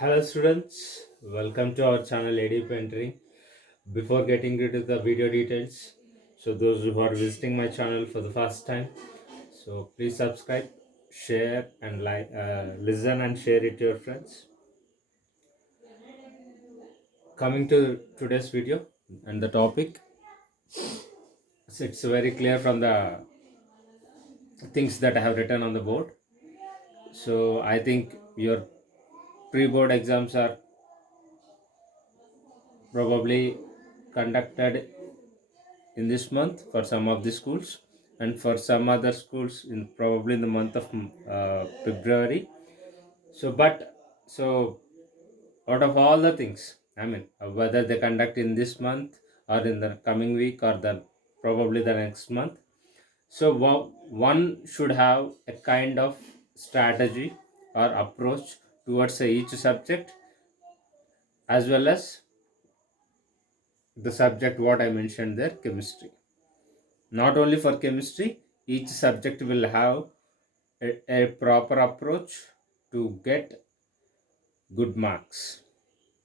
Hello students, welcome to our channel AD Painting. Before getting into the video details, so those who are visiting my channel for the first time, so please subscribe, share and listen and share it to your friends. Coming to today's video and the topic, so it's very clear from the things that I have written on the board. So I think your pre-board exams are probably conducted in this month for some of the schools, and for some other schools in probably in the month of February. So out of all the things, I mean, whether they conduct in this month or in the coming week or the probably the next month, so one should have a kind of strategy or approach towards each subject, as well as the subject what I mentioned there, chemistry. Not only for chemistry, each subject will have a proper approach to get good marks.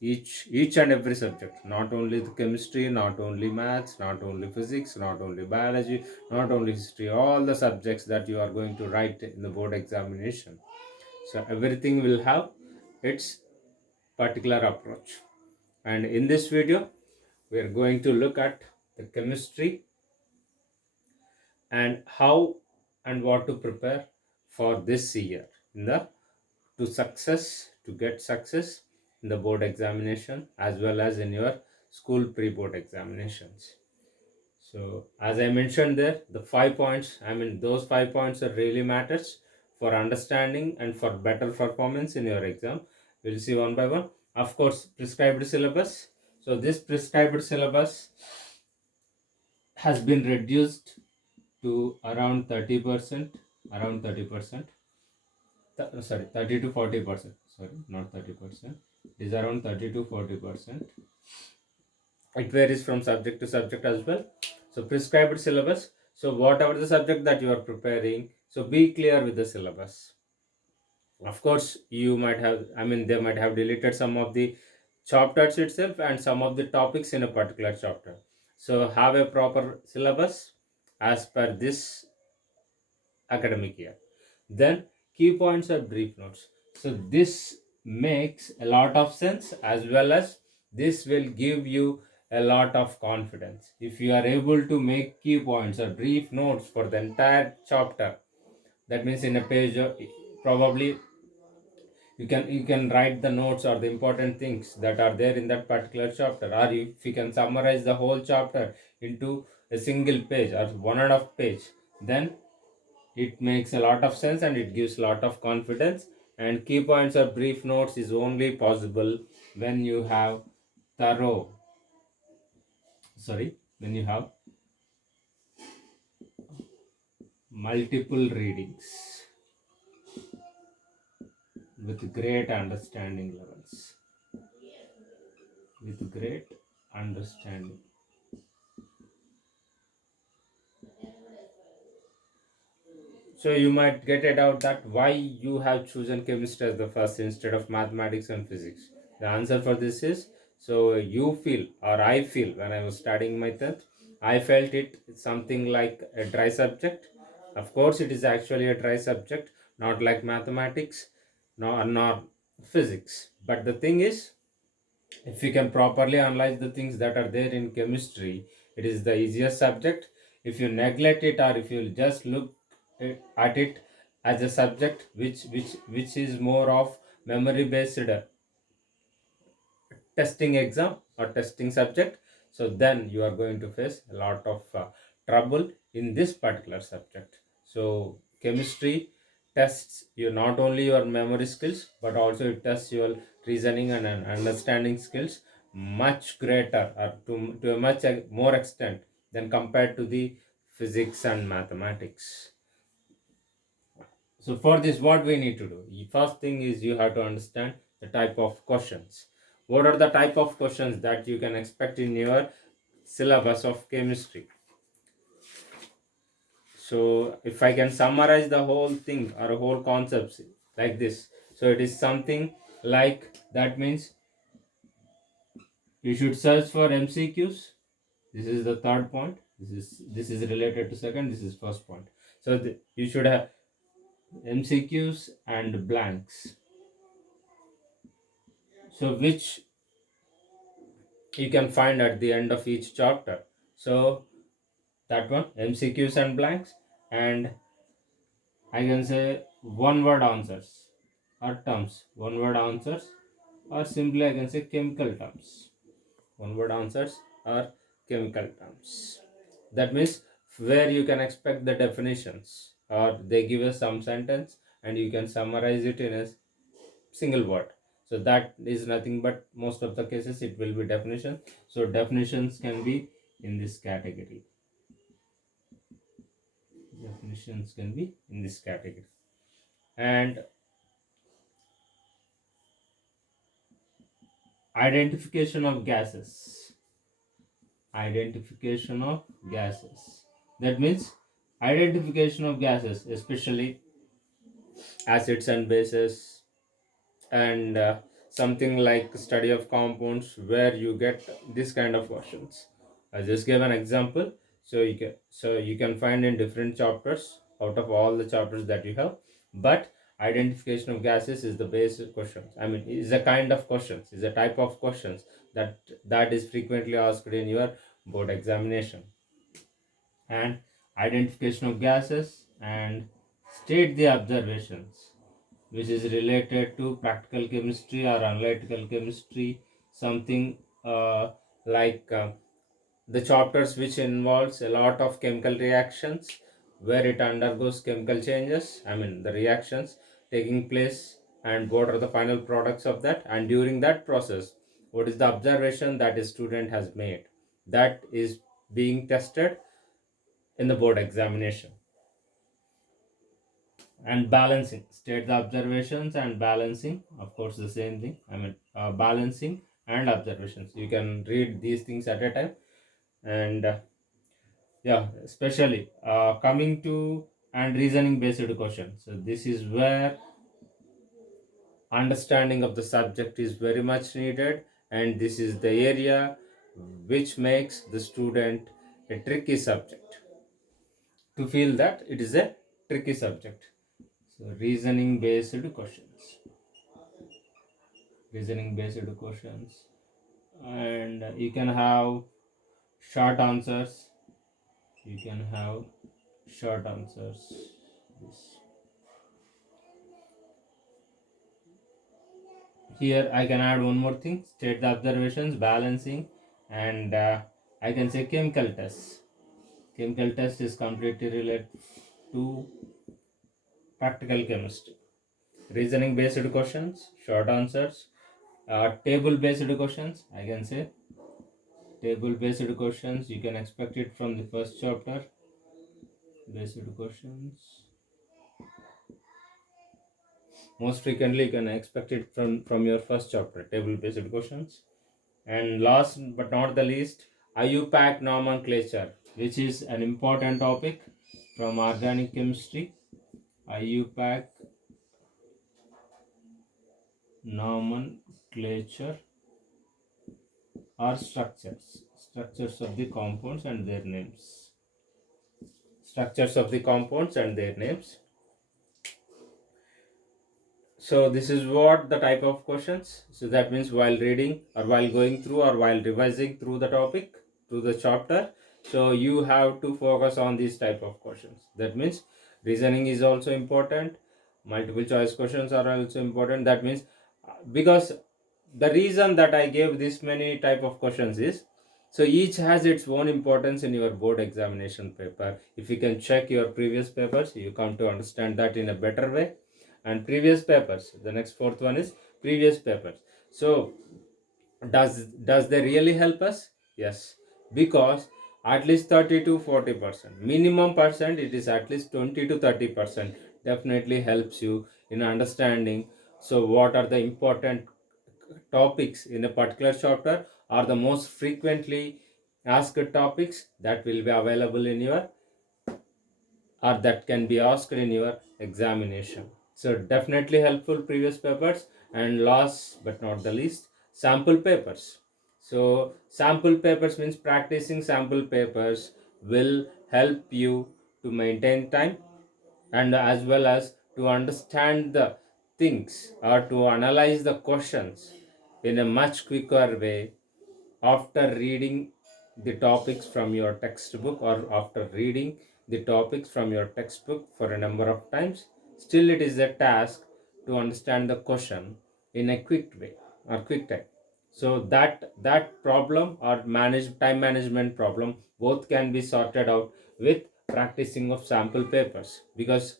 Each and every subject, not only the chemistry, not only maths, not only physics, not only biology, not only history, all the subjects that you are going to write in the board examination. So everything will have its particular approach. And in this video, we are going to look at the chemistry and how and what to prepare for this year in the to get success in the board examination as well as in your school pre-board examinations. So as I mentioned there, the 5 points, I mean those 5 points are really matters for understanding and for better performance in your exam. We'll see one by one. Of course, prescribed syllabus. So this prescribed syllabus has been reduced to around 30%, around 30%, sorry, 30 to 40%, sorry, not 30%, it is around 30 to 40%. It varies from subject to subject as well. So prescribed syllabus, so whatever the subject that you are preparing, so be clear with the syllabus. Of course, you might have, I mean, they might have deleted some of the chapters itself and some of the topics in a particular chapter. So have a proper syllabus as per this academic year. Then key points are brief notes. So this makes a lot of sense, as well as this will give you a lot of confidence. If you are able to make key points or brief notes for the entire chapter, that means in a page, probably you can write the notes or the important things that are there in that particular chapter, or if you can summarize the whole chapter into a single page or 1.5 page, then it makes a lot of sense and it gives a lot of confidence. And key points or brief notes is only possible when you have thorough, when you have multiple readings with great understanding levels. With great understanding. So you might get it out that why you have chosen chemistry as the first instead of mathematics and physics. The answer for this is, so you feel or I feel when I was studying my 10th, I felt it something like a dry subject. Of course, it is actually a dry subject, not like mathematics nor physics. But the thing is, if you can properly analyze the things that are there in chemistry, it is the easiest subject. If you neglect it or if you just look at it as a subject which is more of memory based testing exam or testing subject, so then you are going to face a lot of trouble in this particular subject. So chemistry tests you not only your memory skills, but also it tests your reasoning and understanding skills much greater, or to a much more extent than compared to the physics and mathematics. So for this, what we need to do? The first thing is you have to understand the type of questions. What are the type of questions that you can expect in your syllabus of chemistry? So if I can summarize the whole thing or whole concepts like this, so it is something Like that means you should search for MCQs. This is the third point. This is related to second. This is first point. So you should have MCQs and blanks. So which you can find at the end of each chapter. So that one, MCQs and blanks, and I can say one word answers or terms. One word answers, or simply I can say chemical terms. One word answers or chemical terms. That means where you can expect the definitions, or they give us some sentence and you can summarize it in a single word. So that is nothing but most of the cases it will be definition. So definitions can be in this category. Definitions can be in this category. And identification of gases. Identification of gases. That means identification of gases, especially acids and bases, and something like study of compounds, where you get this kind of questions. I just gave an example. So you can find in different chapters out of all the chapters that you have. But identification of gases is the basic questions. I mean, is a kind of questions, is a type of questions that is frequently asked in your board examination. And identification of gases, and state the observations, which is related to practical chemistry or analytical chemistry, something like the chapters which involves a lot of chemical reactions, where it undergoes chemical changes, I mean the reactions taking place, and what are the final products of that, and during that process what is the observation that a student has made, that is being tested in the board examination. And balancing, state the observations and balancing, of course the same thing. I mean balancing and observations, you can read these things at a time. And yeah, especially coming to and reasoning based questions, so this is where understanding of the subject is very much needed, and this is the area which makes the student a tricky subject, to feel that it is a tricky subject. So reasoning based questions, and you can have short answers. You can have short answers. This. Here I can add one more thing: state the observations, balancing, and I can say chemical tests. Chemical test is completely related to practical chemistry. Reasoning based questions, short answers, table based questions. I can say table based questions, you can expect it from the first chapter. Based questions, most frequently you can expect it from your first chapter, table based questions. And last but not the least, IUPAC nomenclature, which is an important topic from organic chemistry. IUPAC nomenclature, or structures of the compounds and their names. Structures of the compounds and their names. So this is what the type of questions. So that means while reading or while going through or while revising through the topic, through the chapter, so you have to focus on these type of questions. That means reasoning is also important, multiple choice questions are also important. That means because the reason that I gave this many type of questions is, so each has its own importance in your board examination paper. If you can check your previous papers, you come to understand that in a better way. And previous papers, the next fourth one is previous papers. So does they really help us? Yes, because at least 30 to 40%, minimum percent, it is at least 20 to 30% definitely helps you in understanding. So what are the important topics in a particular chapter, are the most frequently asked topics that will be available in your, or that can be asked in your examination. So definitely helpful previous papers. And last but not the least, sample papers. So sample papers means practicing sample papers will help you to maintain time, and as well as to understand the things or to analyze the questions in a much quicker way after reading the topics from your textbook, or after reading the topics from your textbook for a number of times. Still it is a task to understand the question in a quick way or quick time. So that problem or manage time management problem both can be sorted out with practicing of sample papers, because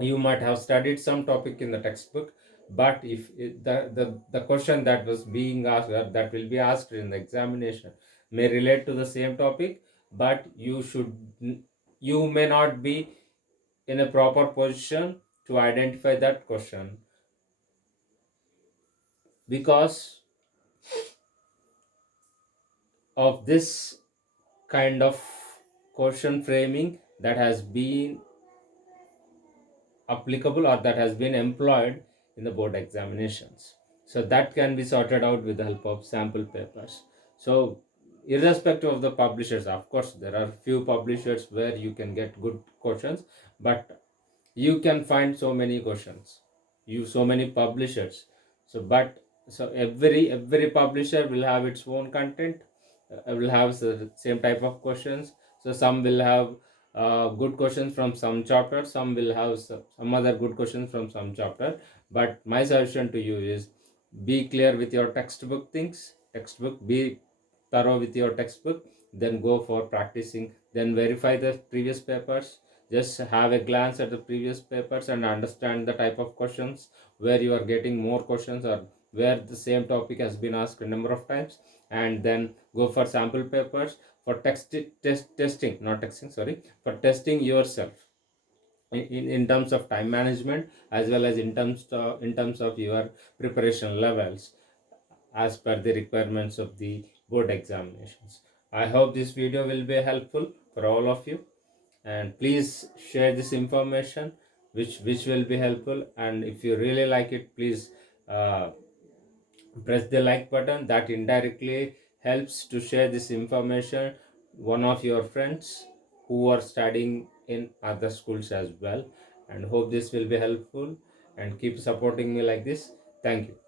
you might have studied some topic in the textbook, but if the question that was being asked, or that will be asked in the examination, may relate to the same topic, but you may not be in a proper position to identify that question, because of this kind of question framing that has been applicable or that has been employed in the board examinations. So that can be sorted out with the help of sample papers. So irrespective of the publishers, of course there are few publishers where you can get good questions, but you can find so many questions, you so many publishers. So but so every publisher will have its own content, will have the same type of questions. So some will have good questions from some chapter, some will have some other good questions from some chapter. But my suggestion to you is, be clear with your textbook, be thorough with your textbook, then go for practicing, then verify the previous papers. Just have a glance at the previous papers and understand the type of questions where you are getting more questions, or where the same topic has been asked a number of times, and then go for sample papers for testing, not texting, sorry, for testing yourself in terms of time management, as well as in terms of your preparation levels as per the requirements of the board examinations. I hope this video will be helpful for all of you, and please share this information which will be helpful. And if you really like it, please uh, press the like button. That indirectly helps to share this information one of your friends who are studying in other schools as well. And hope this will be helpful, and keep supporting me like this. Thank you.